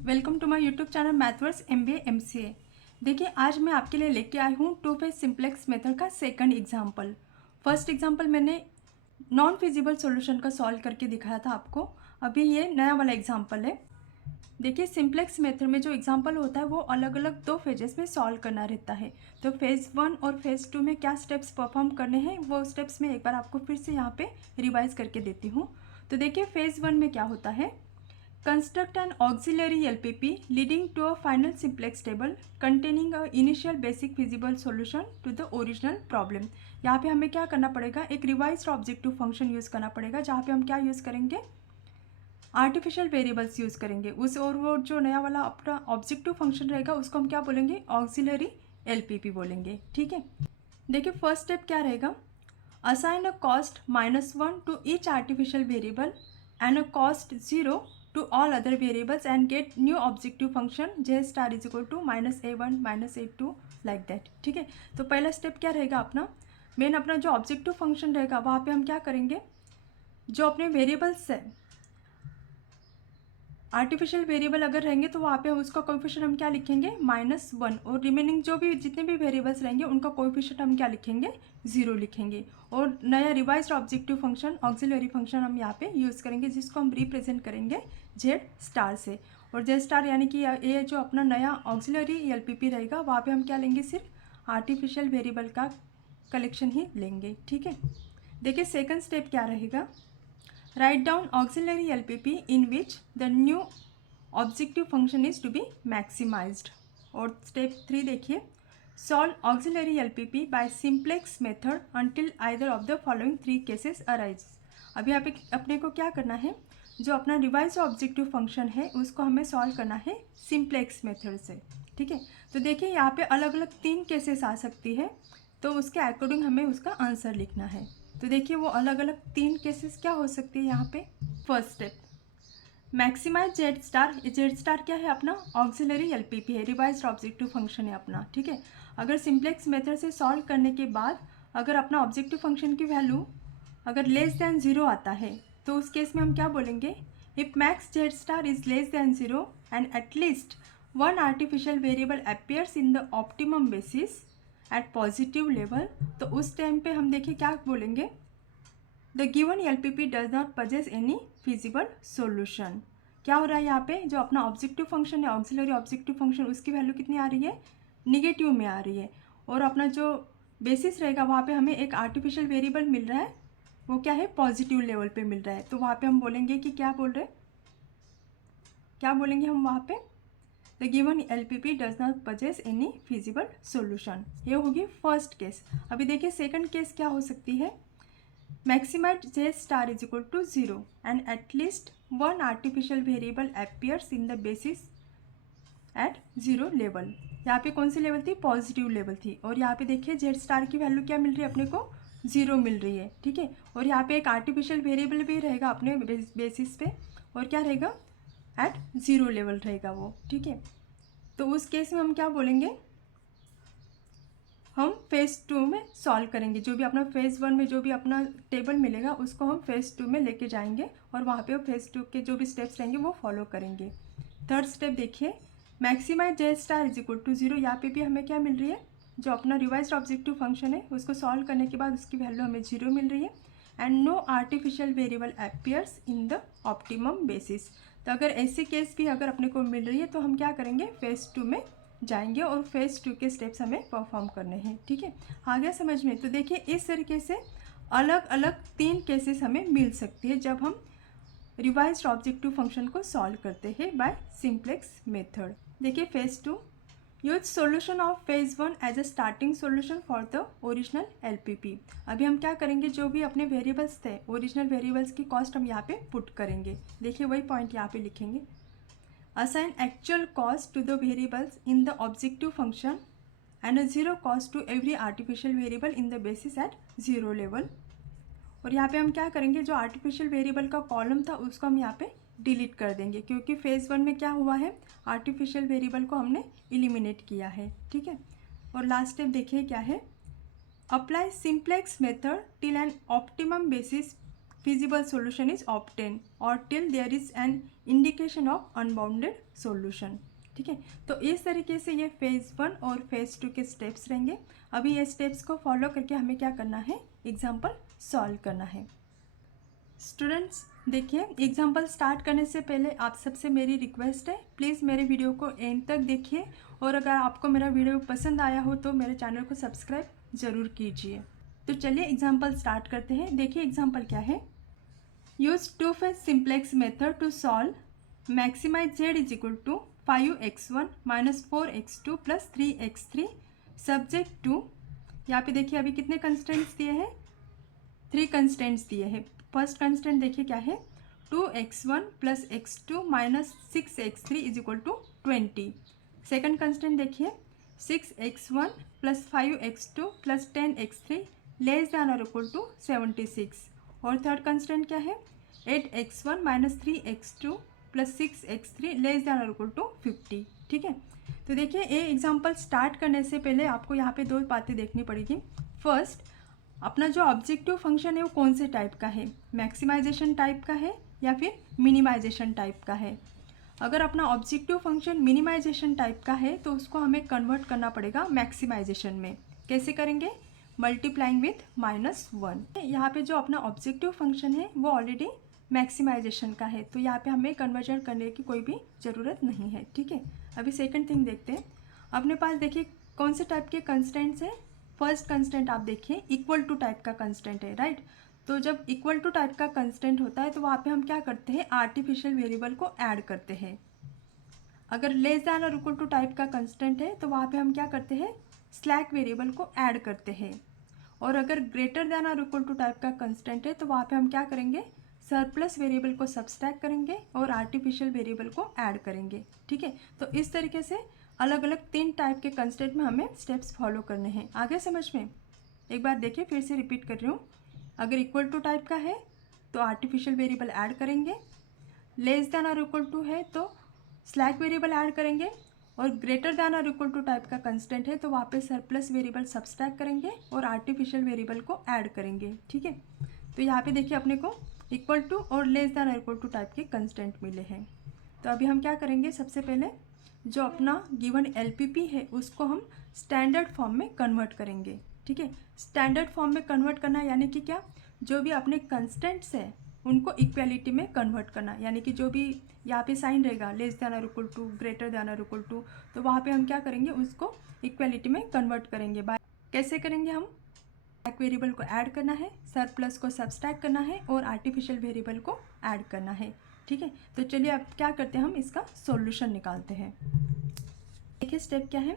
Welcome to my YouTube channel Mathverse MBA MCA। देखिए आज मैं आपके लिए लेके आई हूँ टू फेज सिंप्लेक्स मेथड का सेकंड एग्जांपल। फर्स्ट एग्जांपल मैंने नॉन फिजिबल सॉल्यूशन का सॉल्व करके दिखाया था आपको। अभी ये नया वाला एग्जांपल है। देखिए सिंप्लेक्स मेथड में जो एग्जांपल होता है वो अलग अलग दो फेजेस में सॉल्व करना रहता है। तो फेज़ 1 और फेज़ 2 में क्या स्टेप्स परफॉर्म करने हैं वो स्टेप्स मैं एक बार आपको फिर से यहाँ पे रिवाइज करके देती हूँ। तो देखिए फेज़ 1 में क्या होता है, construct an auxiliary LPP leading to a final simplex table containing a initial basic feasible solution to the original problem। यहाँ पे हमें क्या करना पड़ेगा, एक रिवाइज्ड ऑब्जेक्टिव फंक्शन यूज़ करना पड़ेगा जहाँ पे हम क्या यूज़ करेंगे, आर्टिफिशियल वेरिएबल्स यूज़ करेंगे उस, और वो जो नया वाला अपना ऑब्जेक्टिव फंक्शन रहेगा उसको हम क्या बोलेंगे, ऑक्सिलरी LPP बोलेंगे। ठीक है, देखिए फर्स्ट स्टेप क्या रहेगा, assign a cost -1 to each artificial variable and a cost 0 to all other variables and get new objective function j star is equal to -a1 -a2 like that। ठीक है, तो पहला स्टेप क्या रहेगा, अपना main अपना जो ऑब्जेक्टिव फंक्शन रहेगा वहाँ पे हम क्या करेंगे, जो अपने वेरिएबल्स है आर्टिफिशियल वेरिएबल अगर रहेंगे तो वहाँ पे उसका कोएफिशिएंट हम क्या लिखेंगे, -1, और रिमेनिंग जो भी जितने भी वेरिएबल्स रहेंगे उनका कोएफिशिएंट हम क्या लिखेंगे, 0 लिखेंगे। और नया revised objective function auxiliary function हम यहाँ पे यूज़ करेंगे जिसको हम रिप्रेजेंट करेंगे जेड स्टार से। और जेड स्टार यानी कि ये जो अपना नया ऑक्सिलरी LPP रहेगा वहाँ पर हम क्या लेंगे, सिर्फ आर्टिफिशियल वेरिएबल का कलेक्शन ही लेंगे। ठीक है, देखिए सेकेंड स्टेप क्या रहेगा, write down auxiliary LPP in which the new objective function is to be maximized। और स्टेप 3 देखिए, solve auxiliary LPP by simplex method until either of the following 3 cases arises। अभी यहाँ पे अपने को क्या करना है, जो अपना रिवाइज ऑब्जेक्टिव फंक्शन है उसको हमें सॉल्व करना है सिंप्लेक्स मेथड से। ठीक है, तो देखिए यहाँ पे अलग अलग 3 केसेस आ सकती है, तो उसके अकॉर्डिंग हमें उसका आंसर लिखना है। तो देखिए वो अलग अलग 3 केसेस क्या हो सकती है यहाँ पे। First step, maximise Z star. Z star क्या है, अपना ऑक्सिलरी LPP है, रिवाइज्ड ऑब्जेक्टिव फंक्शन है अपना। ठीक है, अगर सिंप्लेक्स मेथड से सॉल्व करने के बाद अगर अपना ऑब्जेक्टिव फंक्शन की वैल्यू अगर लेस दैन 0 आता है तो उस केस में हम क्या बोलेंगे, if max Z star is less than 0 and at least one artificial variable appears in the optimum basis at positive level, तो उस टाइम पे हम देखिए क्या बोलेंगे, the given LPP does not possess any feasible solution. क्या हो रहा है यहाँ पे, जो अपना ऑब्जेक्टिव फंक्शन है ऑक्सिलरी ऑब्जेक्टिव फंक्शन उसकी वैल्यू कितनी आ रही है, निगेटिव में आ रही है, और अपना जो बेसिस रहेगा वहाँ पे हमें एक आर्टिफिशियल वेरिएबल मिल रहा है, वो क्या है, पॉजिटिव लेवल पे मिल रहा है। तो वहाँ पे हम बोलेंगे कि क्या बोल रहे, क्या बोलेंगे हम वहाँ पे, the given LPP does not possess any feasible solution. ये होगी फर्स्ट केस। अभी देखिए सेकंड केस क्या हो सकती है, maximise Z star is equal to 0 and at least one artificial variable appears in the basis at 0 level. यहाँ पे कौन सी लेवल थी, पॉजिटिव लेवल थी, और यहाँ पे देखिए जेड स्टार की वैल्यू क्या मिल रही है अपने को, 0 मिल रही है। ठीक है, और यहाँ पे एक आर्टिफिशियल वेरिएबल भी रहेगा अपने बेसिस पे, और क्या रहेगा, एट 0 लेवल रहेगा वो। ठीक है, तो उस केस में हम क्या बोलेंगे, हम फेज़ 2 में सॉल्व करेंगे, जो भी अपना फेज़ 1 में जो भी अपना टेबल मिलेगा उसको हम फेज़ 2 में लेके जाएंगे और वहाँ पे फेज़ 2 के जो भी स्टेप्स रहेंगे वो फॉलो करेंगे। थर्ड स्टेप देखिए, maximise Z star is equal to 0। यहाँ पे भी हमें क्या मिल रही है, जो अपना रिवाइज्ड ऑब्जेक्टिव फंक्शन है उसको सॉल्व करने के बाद उसकी वैल्यू हमें 0 मिल रही है and no artificial variable appears in the optimum basis. तो अगर ऐसे केस भी अगर अपने को मिल रही है तो हम क्या करेंगे, फेज़ 2 में जाएंगे और फेज़ 2 के स्टेप्स हमें परफॉर्म करने हैं। ठीक है, आ गया समझ में। तो देखिए इस तरीके से अलग अलग 3 केसेस हमें मिल सकती है जब हम रिवाइज्ड ऑब्जेक्टिव फंक्शन को सॉल्व करते हैं बाय सिंप्लेक्स मेथड। देखिए phase 2, use solution of phase 1 as a starting solution for the original LPP। अभी हम क्या करेंगे, जो भी अपने वेरिएबल्स थे ओरिजिनल वेरिएबल्स की कॉस्ट हम यहाँ पे पुट करेंगे। देखिए वही पॉइंट यहाँ पे लिखेंगे, assign actual cost to the variables in the objective function and a 0 cost to every artificial variable in the basis at 0 level। और यहाँ पे हम क्या करेंगे, जो आर्टिफिशियल वेरिएबल का कॉलम था उसको हम यहाँ पे डिलीट कर देंगे, क्योंकि फेज़ 1 में क्या हुआ है, आर्टिफिशियल वेरिएबल को हमने इलिमिनेट किया है। ठीक है, और लास्ट स्टेप देखिए क्या है, apply simplex method till an optimum basis feasible solution is obtained or till there is an indication of unbounded solution। ठीक है, तो इस तरीके से ये फेज़ 1 और फेज़ 2 के स्टेप्स रहेंगे। अभी ये स्टेप्स को फॉलो करके हमें क्या करना है, एग्जाम्पल सॉल्व करना है। स्टूडेंट्स देखिए, एग्जाम्पल स्टार्ट करने से पहले आप सबसे मेरी रिक्वेस्ट है, प्लीज़ मेरे वीडियो को एंड तक देखिए और अगर आपको मेरा वीडियो पसंद आया हो तो मेरे चैनल को सब्सक्राइब ज़रूर कीजिए। तो चलिए एग्जाम्पल स्टार्ट करते हैं। देखिए एग्जाम्पल क्या है, use two phase simplex method to solve maximise Z is equal to 5x1 minus 4x2 plus 3x3 subject to, यहाँ पे देखिए अभी कितने कंस्टेंट्स दिए हैं, 3 कंस्टेंट्स दिए हैं। फर्स्ट कंस्टेंट देखिए क्या है, 2x1 plus x2 minus 6x3 is equal to 20। Second constant देखिए 6x1 plus 5x2 plus 10x3 less than और इक्वल टू 76। और थर्ड कंस्टेंट क्या है, 8x1 minus 3x2 plus 6x3 less than और इक्वल टू 50। ठीक है, तो देखिए ये एग्जाम्पल स्टार्ट करने से पहले आपको यहाँ पे 2 बातें देखनी पड़ेगी। फर्स्ट, अपना जो ऑब्जेक्टिव फंक्शन है वो कौन से टाइप का है, मैक्सिमाइजेशन टाइप का है या फिर मिनिमाइजेशन टाइप का है। अगर अपना ऑब्जेक्टिव फंक्शन मिनिमाइजेशन टाइप का है तो उसको हमें कन्वर्ट करना पड़ेगा मैक्सिमाइजेशन में। कैसे करेंगे, मल्टीप्लाइंग विथ -1। यहाँ पे जो अपना ऑब्जेक्टिव फंक्शन है वो ऑलरेडी मैक्सिमाइजेशन का है, तो यहाँ पे हमें कन्वर्जन करने की कोई भी ज़रूरत नहीं है। ठीक है, अभी सेकंड थिंग देखते हैं। अपने पास देखिए कौन से टाइप के कंस्टेंट्स है। फर्स्ट कंस्टेंट आप देखिए इक्वल टू टाइप का कंस्टेंट है, राइट। तो जब इक्वल टू टाइप का कंस्टेंट होता है तो वहाँ पे हम क्या करते हैं, आर्टिफिशियल वेरिएबल को ऐड करते हैं। अगर लेस दैन और इक्वल टू टाइप का कंस्टेंट है तो वहाँ पे हम क्या करते हैं, स्लैक वेरिएबल को ऐड करते हैं। और अगर ग्रेटर दैन और इक्वल टू टाइप का कंस्टेंट है तो वहाँ पे हम क्या करेंगे, सरप्लस वेरिएबल को सब्सट्रैक्ट करेंगे और आर्टिफिशियल वेरिएबल को ऐड करेंगे। ठीक है, तो इस तरीके से अलग अलग 3 टाइप के कंस्टेंट में हमें स्टेप्स फॉलो करने हैं। आगे समझ में, एक बार देखिए फिर से रिपीट कर रही हूँ। अगर इक्वल टू टाइप का है तो आर्टिफिशियल वेरिएबल ऐड करेंगे, लेस दैन और इक्वल टू है तो स्लैक वेरिएबल ऐड करेंगे, और ग्रेटर दैन और इक्वल टू टाइप का कंस्टेंट है तो वहाँ पे सरप्लस वेरिएबल सब्सट्रैक्ट करेंगे और आर्टिफिशियल वेरिएबल को ऐड करेंगे। ठीक है, तो यहाँ पे देखिए अपने को इक्वल टू और लेस दैन और इक्वल टू टाइप के कंस्टेंट मिले हैं। तो अभी हम क्या करेंगे, सबसे पहले जो अपना गिवन एलपीपी है उसको हम स्टैंडर्ड फॉर्म में कन्वर्ट करेंगे। ठीक है, स्टैंडर्ड फॉर्म में कन्वर्ट करना यानी कि क्या, जो भी अपने कंस्टेंट्स है उनको इक्वालिटी में कन्वर्ट करना, यानी कि जो भी यहाँ पे साइन रहेगा लेस दैन और इक्वल टू, ग्रेटर दैन और इक्वल टू, तो वहाँ पे हम क्या करेंगे, उसको इक्वालिटी में कन्वर्ट करेंगे। बाय कैसे करेंगे, हम स्लैक वेरिएबल को ऐड करना है, सरप्लस को सब्सट्रैक्ट करना है और आर्टिफिशियल वेरिएबल को ऐड करना है। ठीक है, तो चलिए अब क्या करते हैं, हम इसका सॉल्यूशन निकालते हैं। देखिए स्टेप क्या है,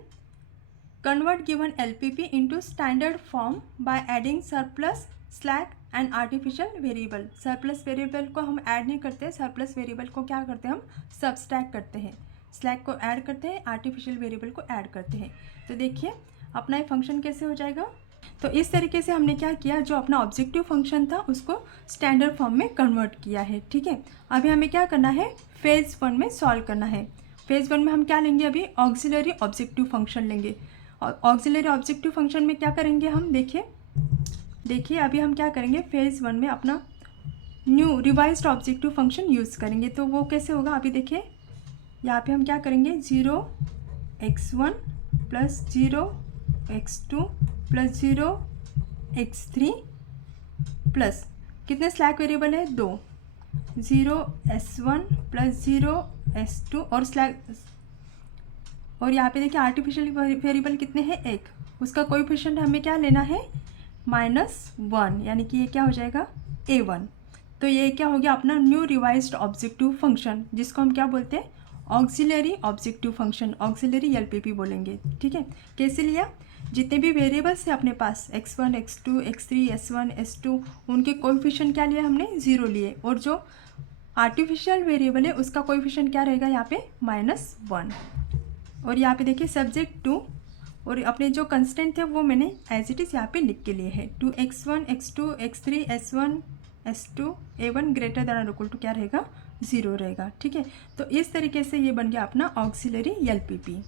convert given LPP into standard form by adding surplus, slack and artificial variable. Surplus variable को हम ऐड नहीं करते, सरप्लस वेरिएबल को क्या करते हैं, हम सब्सट्रैक्ट करते हैं, स्लैक को ऐड करते हैं, आर्टिफिशियल वेरिएबल को ऐड करते हैं। तो देखिए अपना ये फंक्शन कैसे हो जाएगा। तो इस तरीके से हमने क्या किया, जो अपना ऑब्जेक्टिव फंक्शन था उसको स्टैंडर्ड फॉर्म में कन्वर्ट किया है। ठीक है, अभी हमें क्या करना है, फेज़ 1 में सॉल्व करना है। फेज़ 1 में हम क्या लेंगे, अभी ऑक्सिलरी ऑब्जेक्टिव फंक्शन लेंगे। और ऑक्सिलरी ऑब्जेक्टिव फंक्शन में क्या करेंगे हम, देखिए अभी हम क्या करेंगे, फेज़ 1 में अपना new revised objective function use करेंगे। तो वो कैसे होगा, अभी देखिए यहाँ पे हम क्या करेंगे, 0x1 plus 0x2 plus 0x3 plus कितने स्लैक वेरिएबल है, 2, 0s1 प्लस 0s2 और स्लैक, और यहाँ पे देखिए आर्टिफिशियल वेरिएबल कितने हैं, 1, उसका कोएफिशिएंट हमें क्या लेना है, -1, यानी कि ये क्या हो जाएगा, a1। तो ये क्या हो गया अपना न्यू रिवाइज्ड ऑब्जेक्टिव फंक्शन, जिसको हम क्या बोलते हैं, auxiliary objective function, auxiliary LPP बोलेंगे। ठीक है, कैसे लिया, जितने भी वेरिएबल्स हैं अपने पास x1, x2, x3, s1, s2, उनके कोएफिशिएंट क्या लिया हमने, 0 लिए, और जो आर्टिफिशियल वेरिएबल है उसका कोएफिशिएंट क्या रहेगा यहाँ पे, -1। और यहाँ पे देखिए सब्जेक्ट 2, और अपने जो कंस्टेंट थे वो मैंने एज इट इज़ यहाँ पे लिख के लिए है, 2x1, x2, x3, s1, s2, a1 greater than और इक्वल टू क्या रहेगा, 0 रहेगा। ठीक है, तो इस तरीके से ये बन गया अपना ऑक्सिलरी एलपीपी।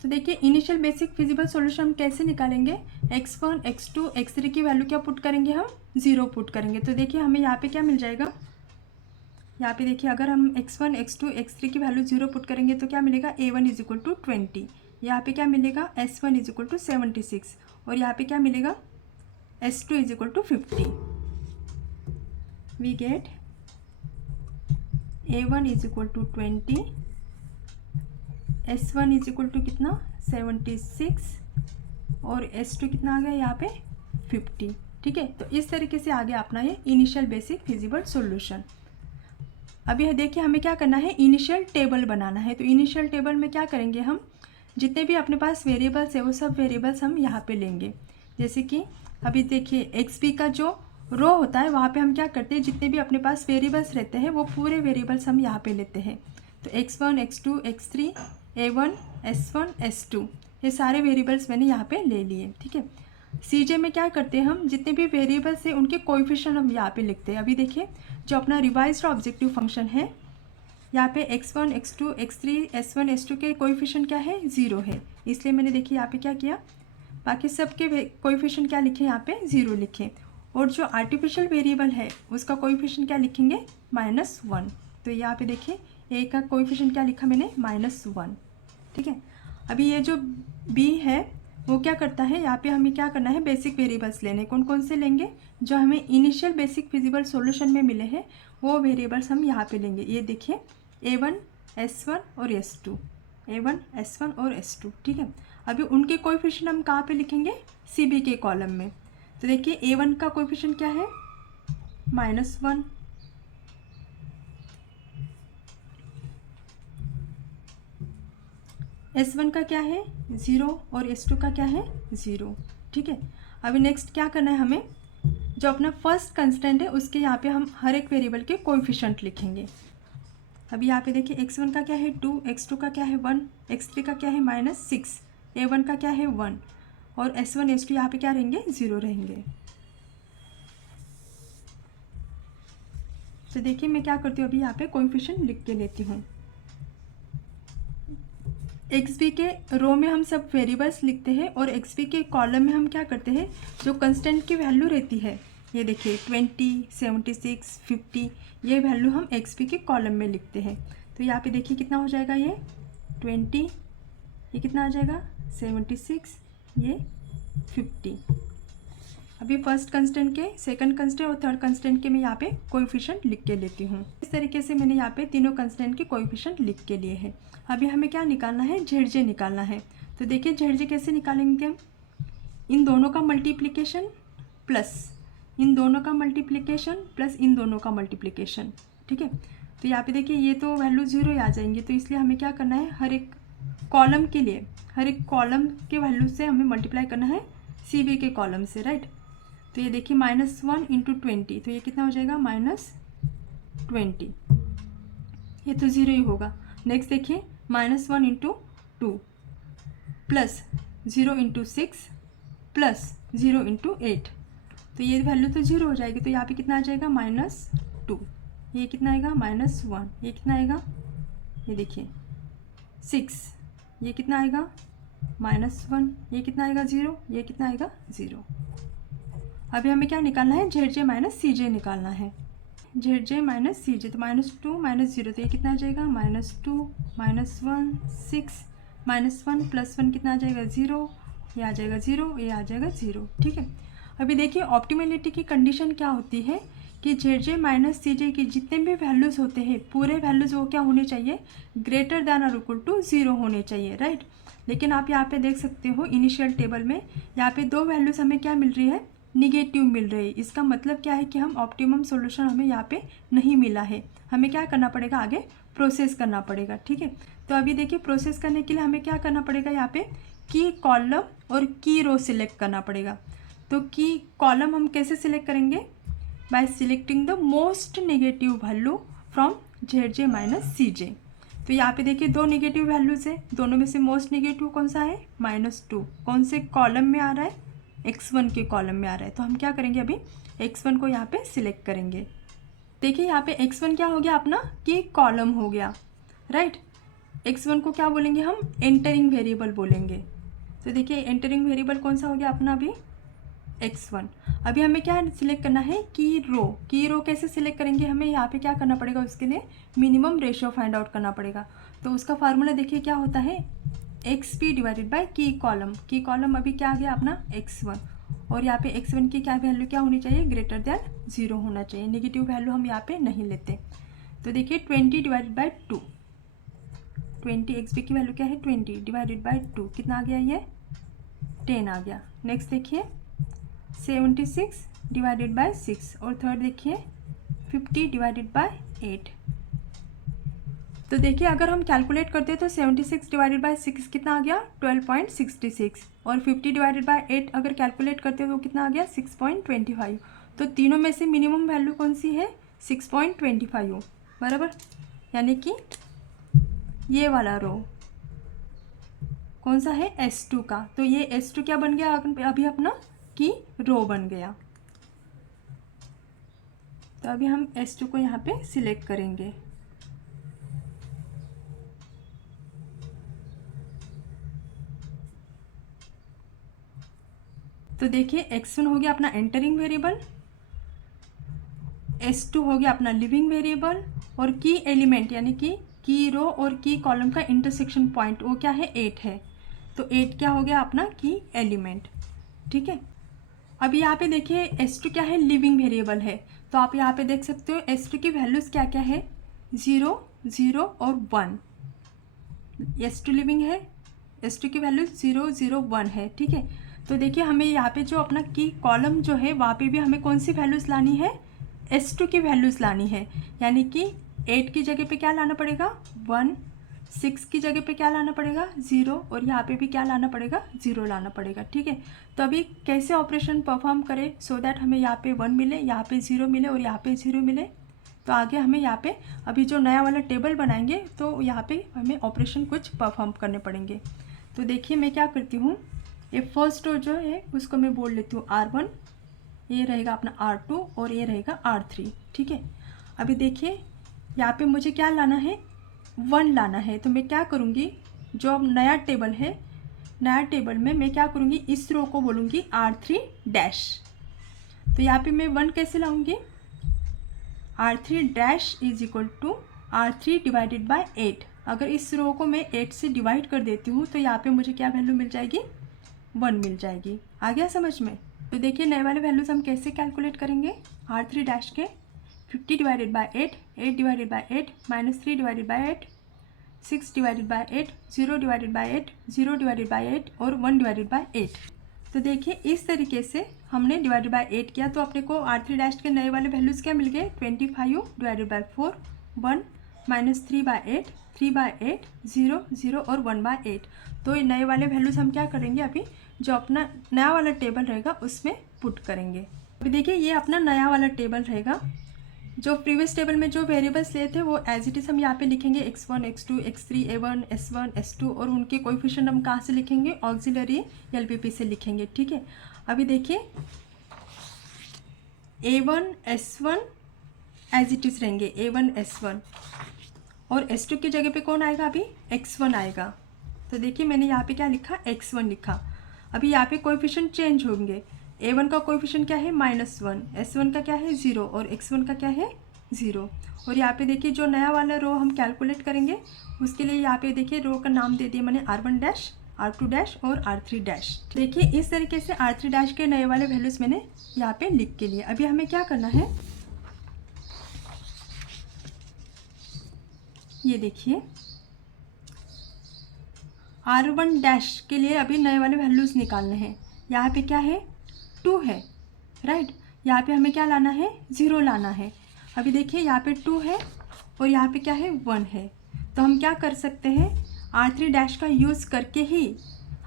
तो देखिए इनिशियल बेसिक फिजिबल सॉल्यूशन हम कैसे निकालेंगे, x1 x2 x3 की वैल्यू क्या पुट करेंगे, हम 0 पुट करेंगे। तो देखिए हमें यहाँ पे क्या मिल जाएगा, यहाँ पे देखिए अगर हम x1 x2 x3 की वैल्यू 0 पुट करेंगे तो क्या मिलेगा, a1 इज इक्वल टू 20, यहाँ पे क्या मिलेगा s1 इज इक्वल टू 76 और यहाँ पे क्या मिलेगा s2 is equal to 50। We get a1 is equal to 20, s1 is equal to कितना 76 और s2 कितना आ गया यहाँ पे 50। ठीक है, तो इस तरीके से आ गया अपना ये इनिशियल बेसिक फिजिबल सॉल्यूशन। अभी देखिए हमें क्या करना है, इनिशियल टेबल बनाना है। तो इनिशियल टेबल में क्या करेंगे, हम जितने भी अपने पास वेरिएबल्स है वो सब वेरिएबल्स हम यहाँ पे लेंगे। जैसे कि अभी देखिए एक्स का जो रो होता है वहाँ पे हम क्या करते हैं, जितने भी अपने पास वेरिएबल्स रहते हैं वो पूरे वेरिएबल्स हम यहाँ पे लेते हैं। तो x1 x2 x3 a1 s1 s2 ये सारे वेरिएबल्स मैंने यहाँ पे ले लिए। ठीक है, सीजे में क्या करते हैं, हम जितने भी वेरिएबल्स हैं उनके कोएफिशिएंट हम यहाँ पे लिखते हैं। अभी देखिए जो अपना रिवाइज्ड ऑब्जेक्टिव फंक्शन है, यहाँ पे x1 x2 x3 s1 s2 के कोएफिशिएंट क्या है, 0 है, इसलिए मैंने देखिए यहाँ पे क्या किया, बाकी सबके कोएफिशिएंट क्या लिखे, यहाँ पे 0 लिखे। और जो आर्टिफिशियल वेरिएबल है उसका कोएफिशिएंट क्या लिखेंगे, -1। तो यहाँ पे देखिए ए का कोएफिशिएंट क्या लिखा मैंने, -1। ठीक है, अभी ये जो बी है वो क्या करता है, यहाँ पे हमें क्या करना है, बेसिक वेरिएबल्स लेने। कौन कौन से लेंगे, जो हमें इनिशियल बेसिक फिजिबल सॉल्यूशन में मिले हैं वो वेरिएबल्स हम यहाँ पे लेंगे। ये देखिए a1 s1 और s2, a1 s1 और s2। ठीक है, अभी उनके कोएफिशिएंट हम कहाँ पे लिखेंगे, CB के कॉलम में। तो देखिए a1 का कोएफिशिएंट क्या है, -1, s1 का क्या है 0 और s2 का क्या है 0। ठीक है, अभी नेक्स्ट क्या करना है, हमें जो अपना फर्स्ट कंस्टेंट है उसके यहाँ पे हम हर एक वेरिएबल के कोएफिशिएंट लिखेंगे। अभी यहाँ पे देखिए x1 का क्या है 2, x2 का क्या है 1, x3 का क्या है -6, a1 का क्या है 1 और s1 s2 यहाँ पे क्या रहेंगे, 0 रहेंगे। तो देखिए मैं क्या करती हूँ, अभी यहाँ पे कोएफिशिएंट लिख के लेती हूँ। XB के रो में हम सब वेरिएबल्स लिखते हैं और XB के कॉलम में हम क्या करते हैं, जो कंस्टेंट की वैल्यू रहती है, ये देखिए 20 76 50 ये वैल्यू हम XB के कॉलम में लिखते हैं। तो यहाँ पे देखिए कितना हो जाएगा, ये 20, ये कितना आ जाएगा 76, ये 50। अभी फर्स्ट कंस्टेंट के, सेकंड कंस्टेंट और थर्ड कंस्टेंट के मैं यहाँ पे कोएफिशिएंट लिख के लेती हूँ। इस तरीके से मैंने यहाँ पे तीनों कंस्टेंट के कोएफिशिएंट लिख के लिए हैं। अभी हमें क्या निकालना है, ZJ निकालना है। तो देखिए ZJ कैसे निकालेंगे हम, इन दोनों का मल्टीप्लिकेशन प्लस इन दोनों का मल्टीप्लिकेशन प्लस इन दोनों का मल्टीप्लिकेशन। ठीक है, तो यहाँ पे देखिए ये तो वैल्यू 0 ही आ जाएंगी, तो इसलिए हमें क्या करना है, हर एक कॉलम के लिए हर एक कॉलम के वैल्यू से हमें मल्टीप्लाई करना है CB के कॉलम से, राइट। तो ये देखिए -1 × 20, तो ये कितना हो जाएगा -20, ये तो 0 ही होगा। नेक्स्ट देखिए -1 × 2 प्लस 0 × 6 प्लस 0 × 8, तो ये वैल्यू तो 0 हो जाएगी। तो यहाँ पे कितना आ जाएगा -2, ये कितना आएगा -1, ये कितना आएगा, ये देखिए 6, ये कितना आएगा -1, ये कितना आएगा 0, ये कितना आएगा 0। अभी हमें क्या निकालना है, ZJ - CJ निकालना है। ZJ - CJ, तो -2 -0, तो ये कितना आ जाएगा -2 -1 6 -1 प्लस 1 कितना आ जाएगा 0, ये आ जाएगा 0, ये आ जाएगा 0। ठीक है, अभी देखिए ऑप्टिमलिटी की कंडीशन क्या होती है कि ZJ - CJ की जितने भी वैल्यूज़ होते हैं पूरे वैल्यूज़ वो क्या होने चाहिए, ग्रेटर दैन और इक्वल टू 0 होने चाहिए, राइट। लेकिन आप यहाँ पे देख सकते हो इनिशियल टेबल में यहाँ पे दो वैल्यूज़ हमें क्या मिल रही है, निगेटिव मिल रही है। इसका मतलब क्या है कि हम ऑप्टिमम सॉल्यूशन हमें यहाँ पे नहीं मिला है, हमें क्या करना पड़ेगा, आगे प्रोसेस करना पड़ेगा। ठीक है, तो अभी देखिए प्रोसेस करने के लिए हमें क्या करना पड़ेगा, यहाँ पे की कॉलम और की रो सिलेक्ट करना पड़ेगा। तो की कॉलम हम कैसे सिलेक्ट करेंगे, bye selecting the most negative value from ZJ - CJ। तो यहाँ पे देखिए दो नेगेटिव वैल्यूज़ है, दोनों में से मोस्ट नेगेटिव कौन सा है -2, कौन से कॉलम में आ रहा है, x1 के कॉलम में आ रहा है। तो हम क्या करेंगे, अभी x1 को यहाँ पे सिलेक्ट करेंगे। देखिए यहाँ पे x1 क्या हो गया, अपना कि कॉलम हो गया, राइट। x1 को क्या बोलेंगे हम, एंटरिंग वेरिएबल बोलेंगे। तो देखिए एंटरिंग वेरिएबल कौन सा हो गया अपना अभी, x1। अभी हमें क्या सिलेक्ट करना है, की रो कैसे सिलेक्ट करेंगे, हमें यहाँ पे क्या करना पड़ेगा, उसके लिए मिनिमम रेशियो फाइंड आउट करना पड़ेगा। तो उसका फार्मूला देखिए क्या होता है, XP डिवाइडेड बाय की कॉलम अभी क्या आ गया अपना x1, और यहाँ पे x1 की क्या वैल्यू क्या होनी चाहिए, ग्रेटर देन 0 होना चाहिए, नेगेटिव वैल्यू हम यहाँ पे नहीं लेते। तो देखिए 20 डिवाइडेड बाय 2, 20 XP की वैल्यू क्या है 20 डिवाइडेड बाय 2, कितना आ गया ये 10 आ गया। नेक्स्ट देखिए 76 डिवाइडेड बाय 6, और थर्ड देखिए 50 डिवाइडेड बाय 8। तो देखिए अगर हम कैलकुलेट करते हैं तो 76 डिवाइडेड बाय 6 कितना आ गया 12.66, और 50 डिवाइडेड बाय 8 अगर कैलकुलेट करते हैं तो कितना आ गया 6.25। तो तीनों में से मिनिमम वैल्यू कौन सी है 6.25 हो, बराबर। यानी कि ये वाला रो कौन सा है S2 का, तो ये S2 क्या बन गया अभी अपना, की रो बन गया। तो अभी हम S2 को यहाँ पे सिलेक्ट करेंगे। तो देखिए x1 हो गया अपना एंटरिंग वेरिएबल, S2 हो गया अपना लिविंग वेरिएबल, और की एलिमेंट यानी कि की रो और की कॉलम का इंटरसेक्शन पॉइंट वो क्या है 8 है। तो 8 क्या हो गया अपना की एलिमेंट, ठीक है। अब यहाँ पे देखिए S2 क्या है, लिविंग वेरिएबल है। तो आप यहाँ पे देख सकते हो S2 की वैल्यूज़ क्या क्या है, 0 0 और 1। S2 लिविंग है, S2 की वैल्यू 0 0 1 है, ठीक है। तो देखिए हमें यहाँ पे जो अपना की कॉलम जो है वहाँ पे भी हमें कौन सी वैल्यूज़ लानी है, S2 की वैल्यूज़ लानी है। यानी कि 8 की जगह पे क्या लाना पड़ेगा 1, 6 की जगह पे क्या लाना पड़ेगा 0, और यहाँ पे भी क्या लाना पड़ेगा 0 लाना पड़ेगा, ठीक है। तो अभी कैसे ऑपरेशन परफॉर्म करें सो दैट हमें यहाँ पे 1 मिले, यहाँ पे 0 मिले और यहाँ पे 0 मिले। तो आगे हमें यहाँ पे अभी जो नया वाला टेबल बनाएंगे तो यहाँ पे हमें ऑपरेशन कुछ परफॉर्म करने पड़ेंगे। तो देखिए मैं क्या करती हूँ, ये फर्स्ट रो जो है उसको मैं बोल लेती हूँ R1, ये रहेगा अपना R2 और ये रहेगा R3, ठीक है। अभी देखिए यहाँ पे मुझे क्या लाना है 1 लाना है। तो मैं क्या करूँगी, जो अब नया टेबल है, नया टेबल में मैं क्या करूँगी, इस रो को बोलूँगी R3 डैश। तो यहाँ पे मैं 1 कैसे लाऊँगी, R3 dash is equal to R3 divided by 8। अगर इस रो को मैं 8 से डिवाइड कर देती हूँ तो यहाँ पे मुझे क्या वैल्यू मिल जाएगी 1 मिल जाएगी। आ गया समझ में। तो देखिए नए वाले वैल्यूज़ हम कैसे कैलकुलेट करेंगे, R3 डैश के 50 divided by 8, 8 divided by 8 minus 3 divided by 8, 6 divided by 8, 0 divided by 8, 0 divided by 8 और 1 डिवाइडेड बाय 8। तो देखिए इस तरीके से हमने डिवाइडेड बाय 8 किया तो अपने को R3 डैश के नए वाले वैल्यूज़ क्या मिल गए 25 divided by 4, 1 minus 3 by 8, 3 by 8, 0 0 और 1 बाय 8। तो ये नए वाले वैल्यूज़ हम क्या करेंगे, अभी जो अपना नया वाला टेबल रहेगा उसमें पुट करेंगे। अभी देखिए ये अपना नया वाला टेबल रहेगा, जो प्रीवियस टेबल में जो वेरिएबल्स लिए थे वो एज इट इज़ हम यहाँ पे लिखेंगे x1 x2 x3 a1 s1 s2, और उनके कोएफिशिएंट हम कहाँ से लिखेंगे, ऑक्सिलरी LPP से लिखेंगे, ठीक है। अभी देखिए a1 s1 as it is रहेंगे, a1 s1, और s2 की जगह पे कौन आएगा, अभी x1 आएगा। तो देखिए मैंने यहाँ पे क्या लिखा x1 लिखा। अभी यहाँ पे कोएफिशिएंट चेंज होंगे, a1 का कोएफिशिएंट क्या है -1, s1 का क्या है 0 और x1 का क्या है 0। और यहाँ पे देखिए जो नया वाला रो हम कैलकुलेट करेंगे उसके लिए यहाँ पे देखिए रो का नाम दे दिया मैंने R1 डैश, R2 डैश और R3 डैश। देखिए इस तरीके से R3 डैश के नए वाले वैल्यूज़ मैंने यहाँ पे लिख के लिए। अभी हमें क्या करना है, ये देखिए R1 डैश के लिए अभी नए वाले वैल्यूज़ निकालने हैं। यहाँ पे क्या है 2 है, राइट। यहाँ पे हमें क्या लाना है 0 लाना है। अभी देखिए यहाँ पे 2 है और यहाँ पे क्या है 1 है। तो हम क्या कर सकते हैं, R3 डैश का यूज़ करके ही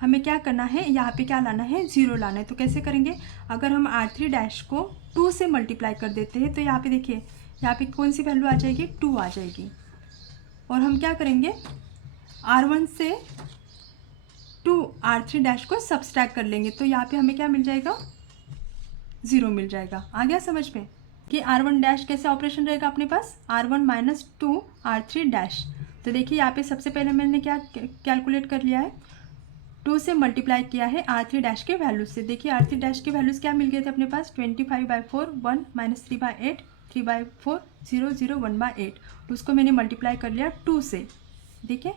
हमें क्या करना है, यहाँ पे क्या लाना है 0 लाना है। तो कैसे करेंगे, अगर हम R3 डैश को 2 से मल्टीप्लाई कर देते हैं तो यहाँ पे देखिए यहाँ पे कौन सी वैल्यू आ जाएगी 2 आ जाएगी। और हम क्या करेंगे R1 से 2 R3 डैश को सब्सट्रैक्ट कर लेंगे तो यहाँ पे हमें क्या मिल जाएगा 0 मिल जाएगा। आ गया समझ में कि R1 डैश कैसे ऑपरेशन रहेगा अपने पास, R1 माइनस 2 R3 डैश। तो देखिए यहाँ पे सबसे पहले मैंने क्या कैलकुलेट कर लिया है, 2 से मल्टीप्लाई किया है R3 डैश के वैल्यूज से। देखिए R3 डैश के वैल्यूज क्या मिल गए थे अपने पास, 25/4 1 माइनस 3/8 3/4 0 0 1/8। उसको मैंने मल्टीप्लाई कर लिया 2 से, देखिए,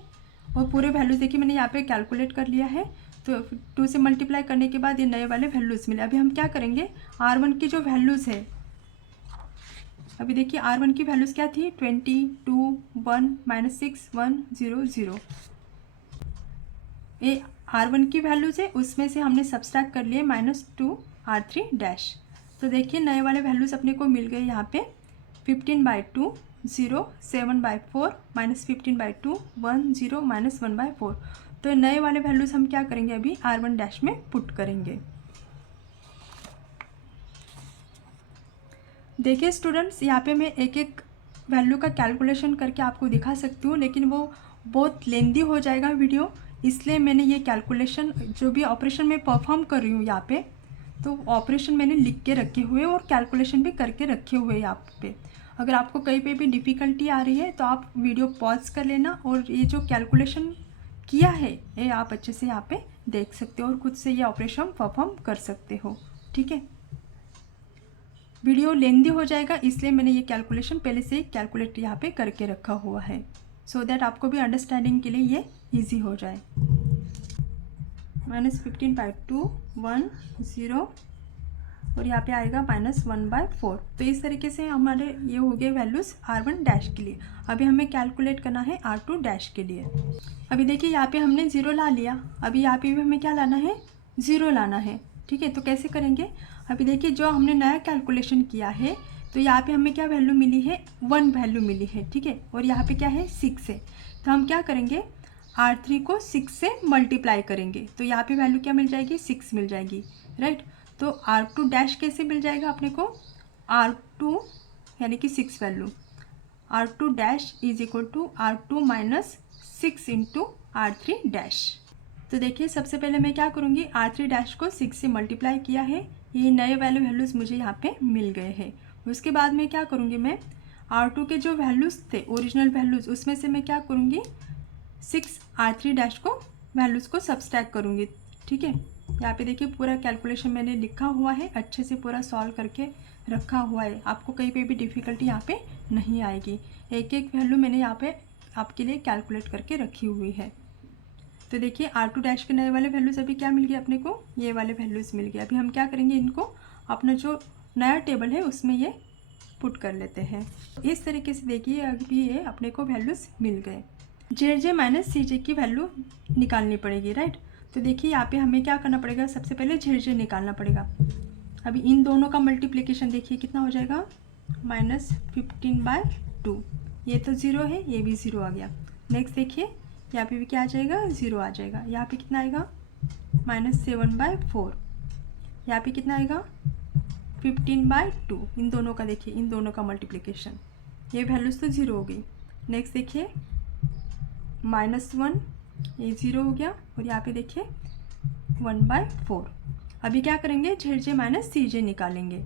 और पूरे वैल्यूज देखिए मैंने यहाँ पे कैलकुलेट कर लिया है। तो 2 से मल्टीप्लाई करने के बाद ये नए वाले वैल्यूज़ मिले। अभी हम क्या करेंगे, R1 की जो वैल्यूज़ है, अभी देखिए R1 की वैल्यूज़ क्या थी, 20 2 1 माइनस 6 1 0 0। ये R1 की वैल्यूज़ है, उसमें से हमने सब्सट्रैक्ट कर लिए -2 R3 डैश। तो देखिए नए वाले वैल्यूज़ अपने को मिल गए यहाँ पे 15/2 0 7/4 माइनस 15/2 1 0 माइनस 1/4। तो नए वाले वैल्यूज़ हम क्या करेंगे, अभी R1 डैश में पुट करेंगे। देखिए स्टूडेंट्स, यहाँ पे मैं एक एक वैल्यू का कैलकुलेशन करके आपको दिखा सकती हूँ, लेकिन वो बहुत लेंदी हो जाएगा वीडियो, इसलिए मैंने ये कैलकुलेशन जो भी ऑपरेशन मैं परफॉर्म कर रही हूँ यहाँ पे, तो ऑपरेशन मैंने लिख के रखे हुए और कैलकुलेशन भी करके रखे हुए यहाँ पे। अगर आपको कहीं पे भी डिफ़िकल्टी आ रही है तो आप वीडियो पॉज कर लेना और ये जो कैलकुलेशन किया है ये आप अच्छे से यहाँ पे देख सकते हो और खुद से ये ऑपरेशन परफॉर्म कर सकते हो। ठीक है, वीडियो लेंदी हो जाएगा इसलिए मैंने ये कैलकुलेशन पहले से कैलकुलेट यहाँ पे करके रखा हुआ है, सो दैट आपको भी अंडरस्टैंडिंग के लिए ये इजी हो जाए। -15/2 1 0 और यहाँ पे आएगा -1/4। तो इस तरीके से हमारे ये हो गए वैल्यूज़ R1 डैश के लिए। अभी हमें कैलकुलेट करना है R2 डैश के लिए। अभी देखिए यहाँ पे हमने 0 ला लिया, अभी यहाँ पे भी हमें क्या लाना है, 0 लाना है। ठीक है, तो कैसे करेंगे, अभी देखिए जो हमने नया कैलकुलेशन किया है तो यहाँ पे हमें क्या वैल्यू मिली है, 1 वैल्यू मिली है। ठीक है, और यहाँ पे क्या है, 6 है। तो हम क्या करेंगे, R3 को 6 से मल्टीप्लाई करेंगे तो यहाँ पे वैल्यू क्या मिल जाएगी, 6 मिल जाएगी, राइट। तो R2 डैश कैसे मिल जाएगा अपने को, R2 यानी कि 6 value, R2 dash is equal to R2 minus 6 into R3 dash. तो देखिए सबसे पहले मैं क्या करूँगी, R3 डैश को 6 से मल्टीप्लाई किया है, ये नए वैल्यूज़ मुझे यहाँ पे मिल गए हैं। उसके बाद में क्या करूँगी, मैं R2 के जो वैल्यूज़ थे ओरिजिनल वैल्यूज़, उसमें से मैं क्या करूँगी, 6 R3 डैश को वैल्यूज़ को सब्सट्रैक्ट करूँगी। ठीक है, यहाँ पे देखिए पूरा कैलकुलेशन मैंने लिखा हुआ है, अच्छे से पूरा सॉल्व करके रखा हुआ है, आपको कहीं पे भी डिफ़िकल्टी यहाँ पे नहीं आएगी। एक एक वैल्यू मैंने यहाँ पे आपके लिए कैलकुलेट करके रखी हुई है। तो देखिए R2 डैश के नए वाले वैल्यूज़ अभी क्या मिल गए अपने को, ये वाले वैल्यूज़ मिल गए। अभी हम क्या करेंगे, इनको अपना जो नया टेबल है उसमें ये पुट कर लेते हैं। इस तरीके से देखिए अभी ये अपने को वैल्यूज़ मिल गए। JJ माइनस CJ की वैल्यू निकालनी पड़ेगी, राइट। तो देखिए यहाँ पे हमें क्या करना पड़ेगा, सबसे पहले JJ निकालना पड़ेगा। अभी इन दोनों का मल्टीप्लिकेशन देखिए कितना हो जाएगा, -15/2। ये तो 0 है, ये भी 0 आ गया। नेक्स्ट देखिए यहाँ पे भी क्या आ जाएगा, 0 आ जाएगा। यहाँ पे कितना आएगा, -7/4। यहाँ पे कितना आएगा, 15/2। इन दोनों का देखिए, इन दोनों का मल्टीप्लिकेशन, ये वैल्यूज़ तो 0 हो गई। नेक्स्ट देखिए -1, ये 0 हो गया और यहाँ पे देखिए 1/4। अभी क्या करेंगे, ZJ माइनस CJ निकालेंगे।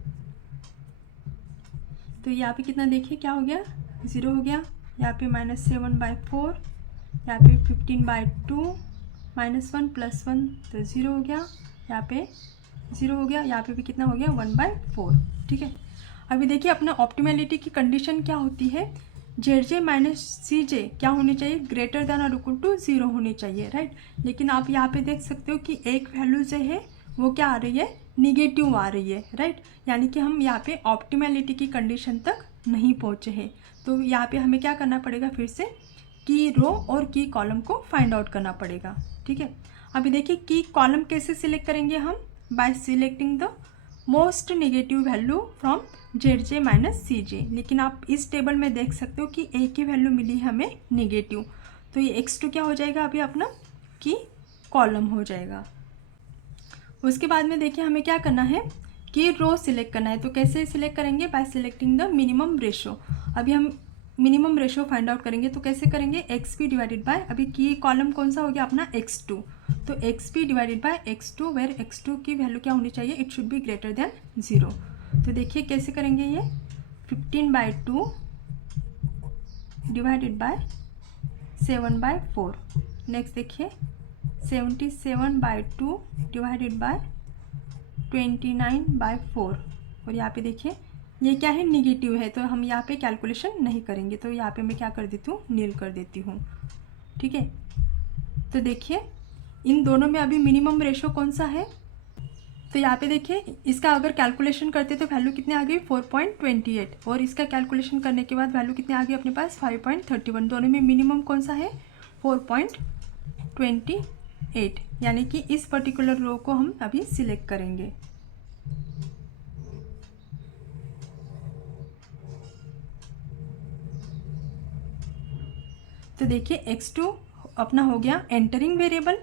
तो यहाँ पे कितना देखिए क्या हो गया, 0 हो गया। यहाँ पे -7/4, यहाँ पे 15/2 -1 + 1 तो 0 हो गया। यहाँ पे 0 हो गया, यहाँ पे भी कितना हो गया, 1/4। ठीक है, अभी देखिए अपना ऑप्टिमैलिटी की कंडीशन क्या होती है, ZJ माइनस CJ क्या होनी चाहिए, ग्रेटर देन और इक्वल टू 0 होनी चाहिए, राइट। लेकिन आप यहाँ पे देख सकते हो कि एक वैल्यू जो है वो क्या आ रही है, निगेटिव आ रही है, राइट। यानी कि हम यहाँ पे ऑप्टिमैलिटी की कंडीशन तक नहीं पहुँचे हैं। तो यहाँ पे हमें क्या करना पड़ेगा, फिर से की रो और की कॉलम को फाइंड आउट करना पड़ेगा। ठीक है, अभी देखिए की कॉलम कैसे सिलेक्ट करेंगे हम, bye selecting the most negative value from ZJ minus CJ। लेकिन आप इस टेबल में देख सकते हो कि एक ही वैल्यू मिली है हमें नेगेटिव, तो ये X2 क्या हो जाएगा, अभी अपना की कॉलम हो जाएगा। उसके बाद में देखिए हमें क्या करना है, की रो सिलेक्ट करना है। तो कैसे सिलेक्ट करेंगे, bye selecting the minimum ratio. अभी हम मिनिमम रेशो फाइंड आउट करेंगे, तो कैसे करेंगे, XP डिवाइडेड बाय, अभी की कॉलम कौन सा हो गया अपना, X2। तो XP divided by X2 where X2 की वैल्यू क्या होनी चाहिए, it should be greater than 0। तो देखिए कैसे करेंगे, ये 15/2 डिवाइडेड बाय 7/4। नेक्स्ट देखिए 77/2 डिवाइडेड बाय 29/4। और यहाँ पे देखिए ये क्या है, निगेटिव है, तो हम यहाँ पे कैलकुलेशन नहीं करेंगे, तो यहाँ पे मैं क्या कर देती हूँ, नील कर देती हूँ। ठीक है, तो देखिए इन दोनों में अभी मिनिमम रेशो कौन सा है, तो यहाँ पे देखिए इसका अगर कैलकुलेशन करते तो वैल्यू कितने आ गई 4.28, और इसका कैलकुलेशन करने के बाद वैल्यू कितने आ गई अपने पास 5.31। दोनों में मिनिमम कौन सा है 4.28, यानी कि इस पर्टिकुलर रो को हम अभी सिलेक्ट करेंगे। तो देखिए x2 अपना हो गया एंटरिंग वेरिएबल,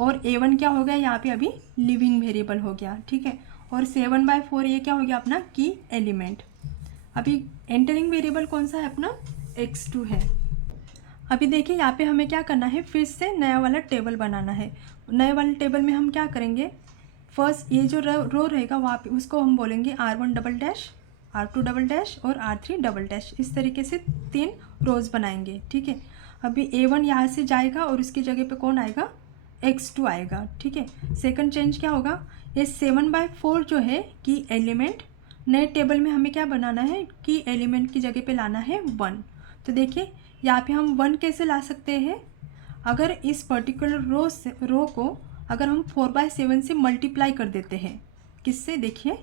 और a1 क्या हो गया यहाँ पे अभी लिविंग वेरिएबल हो गया। ठीक है, और 7/4 ये क्या हो गया अपना की एलिमेंट। अभी एंटरिंग वेरिएबल कौन सा है अपना x2 है। अभी देखिए यहाँ पे हमें क्या करना है, फिर से नया वाला टेबल बनाना है। नए वाले टेबल में हम क्या करेंगे, फर्स्ट ये जो रो रहेगा वहाँ पे उसको हम बोलेंगे R1 double dash, R2 double dash और R3 डबल डैश। इस तरीके से 3 रोज बनाएंगे। ठीक है, अभी A1 यहाँ से जाएगा और उसकी जगह पे कौन आएगा, x2 आएगा। ठीक है, सेकंड चेंज क्या होगा, ये 7/4 जो है की एलिमेंट, नए टेबल में हमें क्या बनाना है, की एलिमेंट की जगह पे लाना है 1। तो देखिए यहाँ पे हम 1 कैसे ला सकते हैं, अगर इस पर्टिकुलर रो को अगर हम 4/7 से मल्टीप्लाई कर देते हैं, किससे, देखिए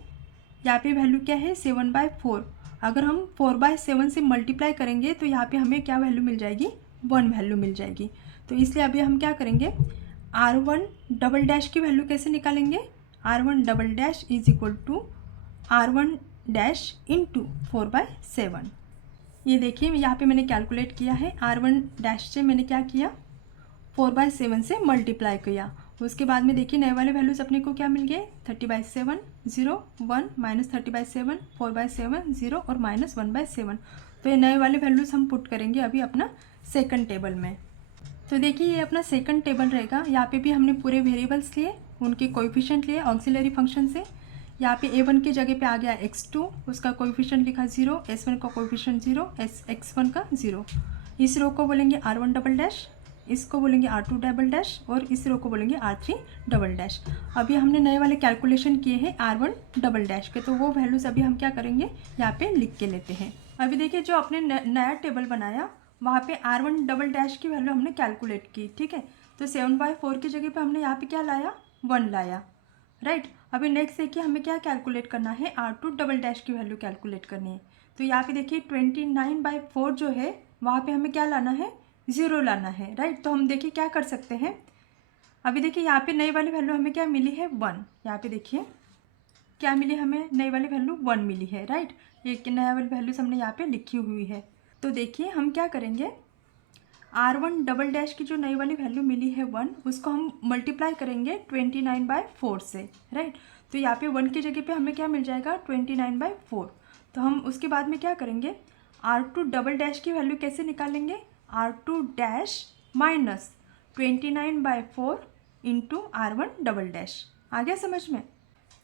यहाँ पे वैल्यू क्या है 7/4, अगर हम 4/7 से मल्टीप्लाई करेंगे तो यहाँ पे हमें क्या वैल्यू मिल जाएगी, 1 वैल्यू मिल जाएगी। तो इसलिए अभी हम क्या करेंगे, R1 डबल डैश की वैल्यू कैसे निकालेंगे, R1 double dash is equal to R1 dash into 4/7। ये देखिए यहाँ पे मैंने कैलकुलेट किया है, R1 डैश से मैंने क्या किया 4/7 से मल्टीप्लाई किया। उसके बाद में देखिए नए वाले वैल्यूज़ अपने को क्या मिल गए, 30/7 0 1 माइनस 30/7 4/7 0 और माइनस 1/7। तो ये नए वाले वैल्यूज़ हम पुट करेंगे अभी अपना सेकंड टेबल में। तो देखिए ये अपना सेकंड टेबल रहेगा। यहाँ पे भी हमने पूरे वेरिएबल्स लिए, उनके कोएफिशिएंट लिए ऑक्सिलरी फंक्शन से। यहाँ पे a1 की जगह पे आ गया x2, उसका कोएफिशिएंट लिखा 0, s1 का कोएफिशिएंट 0, x1 का 0। इस रो को बोलेंगे R1 डबल डैश, इसको बोलेंगे R2 डबल डैश और इस रो को बोलेंगे R3 डबल डैश। अभी हमने नए वाले कैलकुलेशन किए हैं R1 डबल डैश के, तो वो वैल्यूज़ अभी हम क्या करेंगे यहाँ पे लिख के लेते हैं। अभी देखिए जो अपने नया टेबल बनाया वहाँ पे R1 डबल डैश की वैल्यू हमने कैलकुलेट की। ठीक है, तो 7/4 की जगह पे हमने यहाँ पे क्या लाया, 1 लाया, राइट। अभी नेक्स्ट देखिए हमें क्या कैलकुलेट करना है, R2 डबल डैश की वैल्यू कैलकुलेट करनी है। तो यहाँ पे देखिए 29/4 जो है वहाँ पे हमें क्या लाना है, 0 लाना है, राइट। तो हम देखिए क्या कर सकते हैं, अभी देखिए यहाँ पे नई वाली वैल्यू हमें क्या मिली है 1। यहाँ पे देखिए क्या मिली, हमें नई वाली वैल्यू 1 मिली है, राइट। एक नया वाली वैल्यूज हमने यहाँ पे लिखी हुई है। तो देखिए हम क्या करेंगे, R1 डबल डैश की जो नई वाली वैल्यू मिली है 1, उसको हम मल्टीप्लाई करेंगे 29/4 से, राइट। तो यहाँ पे 1 की जगह पे हमें क्या मिल जाएगा 29/4। तो हम उसके बाद में क्या करेंगे, R2 डबल डैश की वैल्यू कैसे निकालेंगे, R2 dash minus 29/4 into R1 double dash. आ गया समझ में।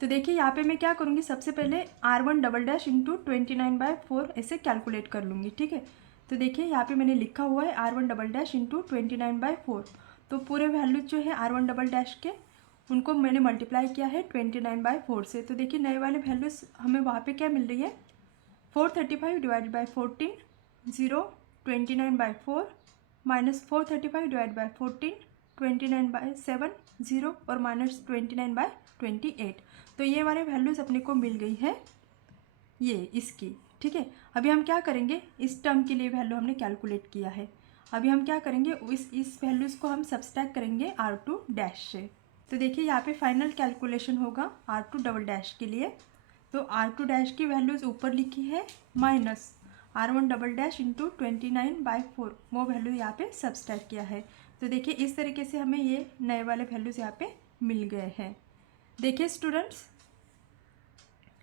तो देखिए यहाँ पे मैं क्या करूँगी, सबसे पहले R1 डबल डैश इंटू 29/4 ऐसे कैलकुलेट कर लूँगी। ठीक है, तो देखिए यहाँ पे मैंने लिखा हुआ है R1 डबल डैश इंटू 29/4। तो पूरे वैल्यू जो है R1 डबल डैश के उनको मैंने मल्टीप्लाई किया है 29/4 से। तो देखिए नए वाले वैल्यूज़ हमें वहाँ पे क्या मिल रही है, 435 divided by 14 0, 29/4 minus 435 divide by 14 29/7 0 और माइनस 29/28। तो ये वाले वैल्यूज़ अपने को मिल गई है ये इसकी। ठीक है, अभी हम क्या करेंगे, इस टर्म के लिए वैल्यू हमने कैलकुलेट किया है। अभी हम क्या करेंगे, इस वैल्यूज़ को हम सब्सट्रैक्ट करेंगे R2 डैश से। तो देखिए यहाँ पे फाइनल कैलकुलेशन होगा R2 डबल डैश के लिए। तो R2 डैश की वैल्यूज़ ऊपर लिखी है minus R1 double dash into 29/4, वो वैल्यू यहाँ पे सब्सट्रैक्ट किया है। तो देखिए इस तरीके से हमें ये नए वाले वैल्यूज़ यहाँ पे मिल गए हैं। देखिए स्टूडेंट्स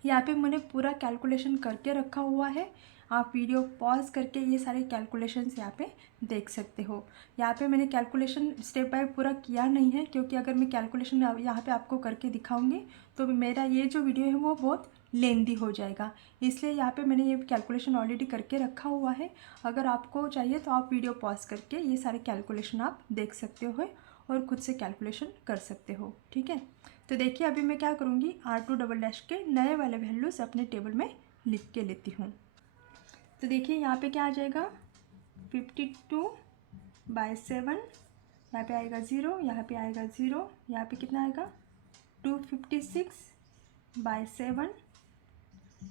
यहाँ पे मैंने पूरा कैलकुलेशन करके रखा हुआ है, आप वीडियो पॉज करके ये सारे कैलकुलेशंस यहाँ पे देख सकते हो। यहाँ पे मैंने कैलकुलेशन स्टेप बाय पूरा किया नहीं है, क्योंकि अगर मैं कैलकुलेशन यहाँ पे आपको करके दिखाऊंगी तो मेरा ये जो वीडियो है वो बहुत लेंदी हो जाएगा, इसलिए यहाँ पे मैंने ये कैलकुलेशन ऑलरेडी करके रखा हुआ है। अगर आपको चाहिए तो आप वीडियो पॉज करके ये सारे कैलकुलेशन आप देख सकते हो और खुद से कैलकुलेशन कर सकते हो। ठीक है, तो देखिए अभी मैं क्या करूँगी, R2 के नए वाले वैल्यूज़ अपने टेबल में लिख के लेती हूँ। तो देखिए यहाँ पे क्या आ जाएगा, 52/7, यहाँ पे आएगा 0, यहाँ पे आएगा 0, यहाँ पे कितना आएगा 256/7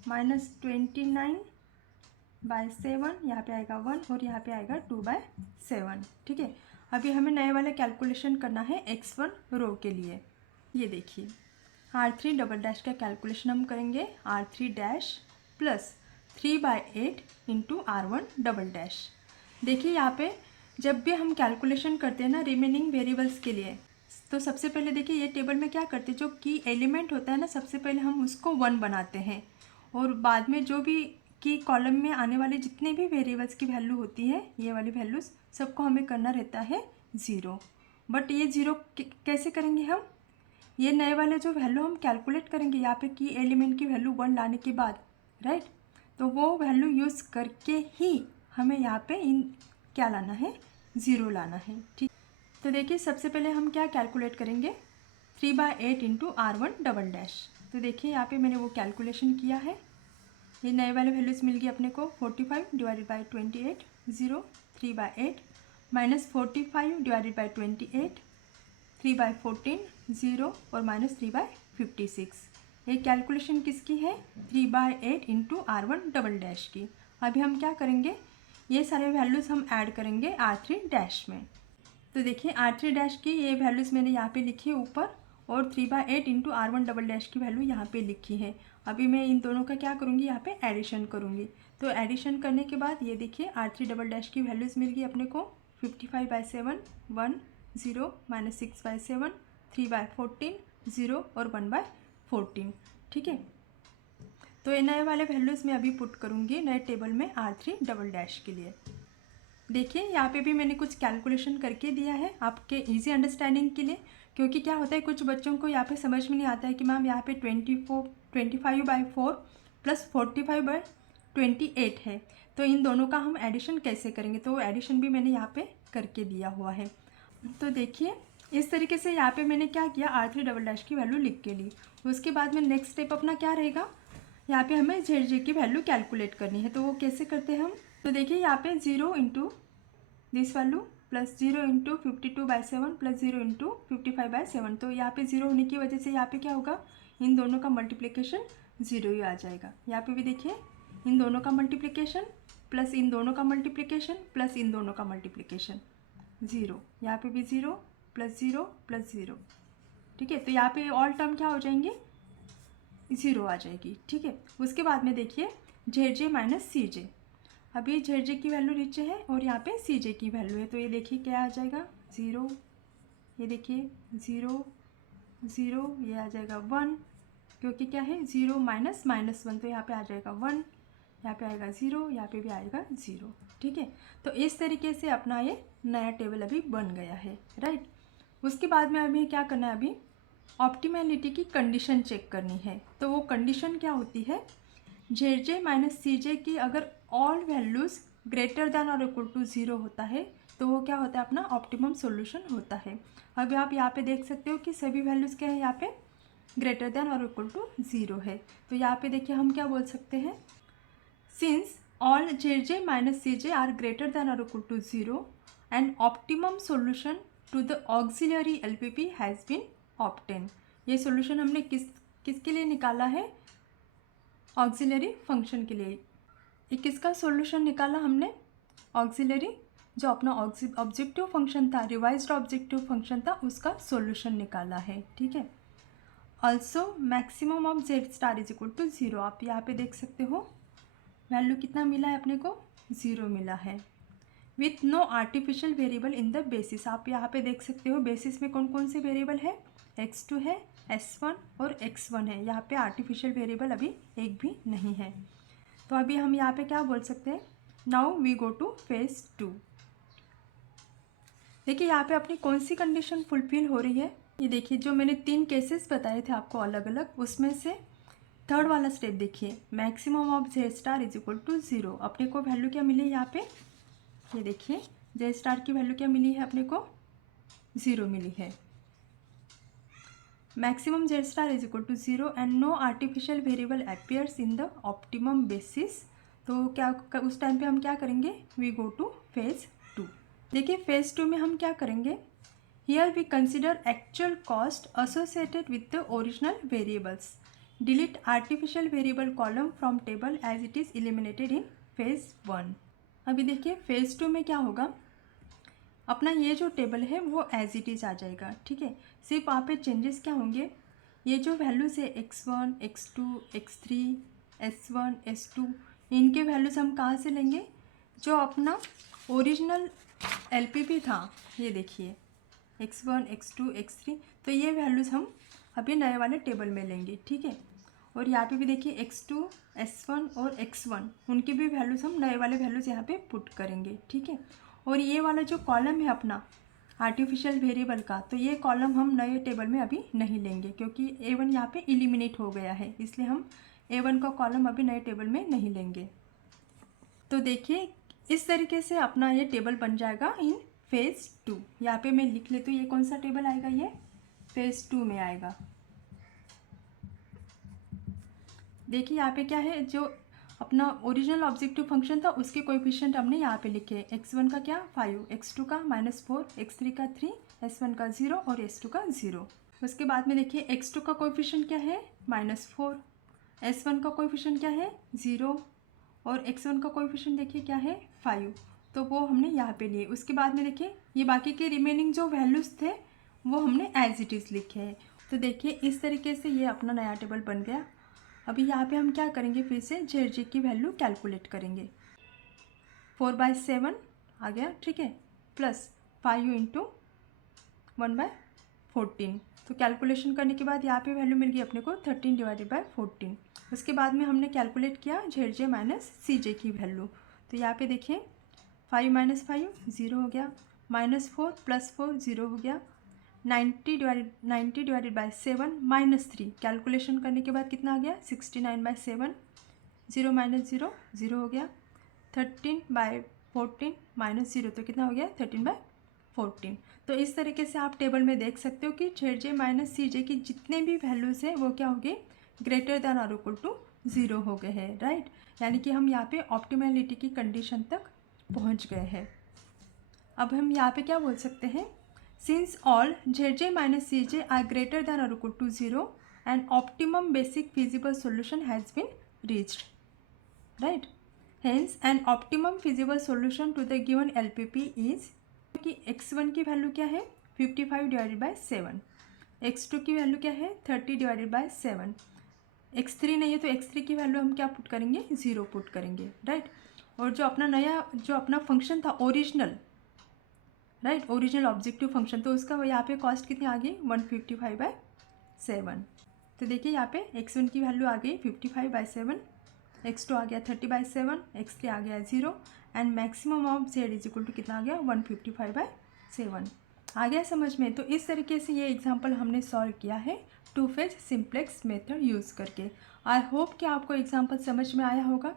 -29/7, यहाँ पे आएगा 1 और यहाँ पे आएगा 2/7। ठीक है, अभी हमें नए वाला कैलकुलेशन करना है x1 रो के लिए। ये देखिए R3 का कैलकुलेशन हम करेंगे, R3 प्लस 3/8 इंटू R1 देखिए यहाँ पे जब भी हम कैलकुलेशन करते हैं ना रिमेनिंग वेरिएबल्स के लिए, तो सबसे पहले देखिए ये टेबल में क्या करते हैं, जो की एलिमेंट होता है ना सबसे पहले हम उसको 1 बनाते हैं और बाद में जो भी की कॉलम में आने वाले जितने भी वेरिएबल्स की वैल्यू होती है, ये वाली वैल्यूज़ सबको हमें करना रहता है 0। बट ये 0 कैसे करेंगे हम, ये नए वाले जो वैल्यू हम कैलकुलेट करेंगे यहाँ पे की एलिमेंट की वैल्यू 1 लाने के बाद, राइट, तो वो वैल्यू यूज़ करके ही हमें यहाँ पे क्या लाना है, 0 लाना है। ठीक, तो देखिए सबसे पहले हम क्या कैलकुलेट करेंगे, 3/8 इंटू R1 तो देखिए यहाँ पे मैंने वो कैलकुलेशन किया है, ये नए वाले वैल्यूज़ मिल गई अपने को, 45/28 0, 3/8 माइनस 45/28 3/14 0 और -3/56। ये कैलकुलेशन किसकी है, 3/8 इंटू R1 की। अभी हम क्या करेंगे, ये सारे वैल्यूज़ हम ऐड करेंगे R3 में। तो देखिए R3 की ये वैल्यूज़ मैंने यहाँ पे लिखी है ऊपर और 3/8 इंटू R1 की वैल्यू यहाँ पे लिखी है। अभी मैं इन दोनों का क्या करूँगी, यहाँ पे एडिशन करूँगी। तो एडिशन करने के बाद ये देखिए R3 की वैल्यूज़ मिल गई अपने को, 55/7 1 0 -6/7 3/14 0 और 1/14। ठीक है, तो ये नए वाले वैल्यूज़ मैं अभी पुट करूँगी नए टेबल में R3 के लिए। देखिए यहाँ पे भी मैंने कुछ कैलकुलेशन करके दिया है आपके इजी अंडरस्टैंडिंग के लिए, क्योंकि क्या होता है कुछ बच्चों को यहाँ पे समझ में नहीं आता है कि मैम यहाँ पे 25/4 प्लस 45/28 है, तो इन दोनों का हम एडिशन कैसे करेंगे, तो वो एडिशन भी मैंने यहाँ पे करके दिया हुआ है। तो देखिए इस तरीके से यहाँ पे मैंने क्या किया, R3 की वैल्यू लिख के ली। उसके बाद में नेक्स्ट स्टेप अपना क्या रहेगा, यहाँ पे हमें ZJ की वैल्यू कैलकुलेट करनी है। तो वो कैसे करते हैं हम, तो देखिए यहाँ पे 0 into this value plus 0 into 52/7 plus 0 into 55/7, तो यहाँ पे 0 होने की वजह से यहाँ पे क्या होगा, इन दोनों का मल्टीप्लिकेशन 0 ही आ जाएगा। यहाँ पे भी देखिए इन दोनों का मल्टीप्लिकेशन प्लस इन दोनों का मल्टीप्लिकेशन प्लस इन दोनों का मल्टीप्लिकेशन 0, यहाँ पे भी 0 प्लस 0 प्लस 0। ठीक है, तो यहाँ पे ऑल टर्म क्या हो जाएंगे, 0 आ जाएगी। ठीक है, उसके बाद में देखिए ZJ माइनस CJ, अभी ZJ की वैल्यू नीचे है और यहाँ पे CJ की वैल्यू है, तो ये देखिए क्या आ जाएगा 0, ये देखिए 0 0, ये आ जाएगा 1, क्योंकि क्या है 0 माइनस -1, तो यहाँ पे आ जाएगा 1, यहाँ पे आएगा 0, यहाँ पे भी आएगा 0। ठीक है, तो इस तरीके से अपना ये नया टेबल अभी बन गया है, राइट। उसके बाद में हमें क्या करना है, अभी ऑप्टिमैलिटी की कंडीशन चेक करनी है। तो वो कंडीशन क्या होती है, ZJ माइनस CJ की अगर ऑल वैल्यूज़ ग्रेटर दैन और इक्वल टू 0 होता है तो वो क्या होता है, अपना ऑप्टिमम सॉल्यूशन होता है। अभी आप यहाँ पे देख सकते हो कि सभी वैल्यूज़ क्या है, यहाँ पे ग्रेटर दैन और इक्वल टू 0 है। तो यहाँ पे देखिए हम क्या बोल सकते हैं, since all ZJ minus CJ are greater than और equal to 0 and optimum solution to the auxiliary LPP has been obtain. ये सॉल्यूशन हमने किसके लिए निकाला है, ऑक्सिलरी फंक्शन के लिए। ये किसका सॉल्यूशन निकाला हमने, ऑक्सिलरी जो अपना ऑब्जेक्टिव फंक्शन था, रिवाइज्ड ऑब्जेक्टिव फंक्शन था, उसका सॉल्यूशन निकाला है। ठीक है, also maximum of Z star is equal to 0, आप यहाँ पे देख सकते हो वैल्यू कितना मिला है अपने को, 0 मिला है, with no artificial variable in the basis. आप यहाँ पे देख सकते हो बेसिस में कौन कौन से वेरिएबल है, x2 है, s1 और x1 है, यहाँ पे आर्टिफिशियल वेरिएबल अभी एक भी नहीं है। तो अभी हम यहाँ पे क्या बोल सकते हैं, now we go to phase 2। देखिए यहाँ पे अपनी कौन सी कंडीशन फुलफिल हो रही है, ये देखिए जो मैंने 3 केसेस बताए थे आपको अलग अलग, उसमें से थर्ड वाला स्टेप देखिए, maximum of Z star is equal to 0। अपने को वैल्यू क्या मिली यहाँ पे, ये देखिए जेड स्टार की वैल्यू क्या मिली है अपने को, 0 मिली है। Maximum Z star is equal to 0 and no artificial variable appears in the optimum basis. तो क्या उस टाइम पे हम क्या करेंगे, वी गो टू फेज 2। देखिए फेज 2 में हम क्या करेंगे, here we consider actual cost associated with the original variables, delete artificial variable column from table as it is eliminated in phase 1। अभी देखिए फेज 2 में क्या होगा, अपना ये जो टेबल है वो एज इट इज़ आ जाएगा, ठीक है। सिर्फ वहाँ पे चेंजेस क्या होंगे, ये जो वैल्यूज़ है x1, x2, x3, s1, s2, इनके वैल्यूज़ हम कहाँ से लेंगे, जो अपना ओरिजिनल LPP था, ये देखिए x1, x2, x3, तो ये वैल्यूज़ हम अभी नए वाले टेबल में लेंगे, ठीक है। और यहाँ पे भी देखिए x2, s1 और x1, उनकी भी वैल्यूज़ हम नए वाले वैल्यूज़ यहाँ पे पुट करेंगे, ठीक है। और ये वाला जो कॉलम है अपना आर्टिफिशियल वेरिएबल का, तो ये कॉलम हम नए टेबल में अभी नहीं लेंगे क्योंकि A1 यहाँ पे एलिमिनेट हो गया है, इसलिए हम A1 का कॉलम अभी नए टेबल में नहीं लेंगे। तो देखिए इस तरीके से अपना ये टेबल बन जाएगा इन फेज 2। यहाँ पे मैं लिख लेती हूँ, ये कौन सा टेबल आएगा, ये फेज 2 में आएगा। देखिए यहाँ पे क्या है, जो अपना ओरिजिनल ऑब्जेक्टिव फंक्शन था उसके कोएफिशिएंट हमने यहाँ पे लिखे, x1 का क्या 5, x2 का -4, x3 का 3, s1 का 0 और s2 का 0। उसके बाद में देखिए x2 का कोएफिशिएंट क्या है -4, s1 का कोएफिशिएंट क्या है 0 और x1 का कोएफिशिएंट देखिए क्या है 5, तो वो हमने यहाँ पे लिए। उसके बाद में देखिए ये बाकी के रिमेनिंग जो वैल्यूज़ थे वो हमने एज इट इज़ लिखे हैं। तो देखिए इस तरीके से ये अपना नया टेबल बन गया। अभी यहाँ पे हम क्या करेंगे, फिर से जेड की वैल्यू कैलकुलेट करेंगे। 4/7 आ गया, ठीक है, प्लस 5 इंटू 1/14। तो कैलकुलेशन करने के बाद यहाँ पे वैल्यू मिल गई अपने को 13/14। उसके बाद में हमने कैलकुलेट किया जेड जे माइनस सी जे की वैल्यू। तो यहाँ पे देखिए 5 - 5 0 हो गया, -4 + 4 0 हो गया, 90/7 -3 कैलकुलेशन करने के बाद कितना आ गया 69/7, 0 - 0 0 हो गया, 13/14 -0 तो कितना हो गया 13/14। तो इस तरीके से आप टेबल में देख सकते हो कि जेड जे माइनस सी जे की जितने भी वैल्यूज़ है वो क्या हो गए, ग्रेटर देन और इक्वल टू 0 हो गए हैं, राइट। यानी कि हम यहाँ पे ऑप्टिमलिटी की कंडीशन तक पहुँच गए हैं। अब हम यहाँ पे क्या बोल सकते हैं, since all Zj minus Cj are greater than or equal to 0 an optimum basic feasible solution has been reached, right? Hence an optimum feasible solution to the given LPP is कि x1 की value क्या है 55/7, x2 की value क्या है 30/7, x3 नहीं है तो x3 की वैल्यू हम क्या पुट करेंगे 0 पुट करेंगे, राइट। और जो अपना नया जो अपना फंक्शन था original, right, original objective function, तो उसका यहाँ पे कॉस्ट कितनी आ गई 155/7। तो देखिए यहाँ पे x1 की वैल्यू आ गई 55/7, x2 आ गया 30/7, x3 आ गया 0 and maximum of z is equal to कितना आ गया 155/7। आ गया समझ में। तो इस तरीके से ये एग्जाम्पल हमने सॉल्व किया है 2 फेज सिंप्लेक्स मेथड यूज़ करके। आई होप कि आपको एग्जाम्पल समझ में आया होगा।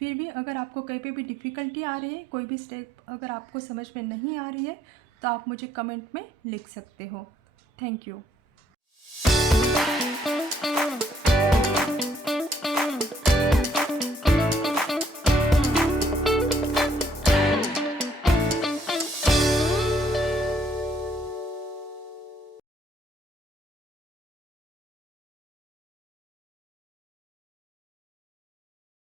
फिर भी अगर आपको कहीं पे भी डिफ़िकल्टी आ रही है, कोई भी स्टेप अगर आपको समझ में नहीं आ रही है तो आप मुझे कमेंट में लिख सकते हो। Thank you.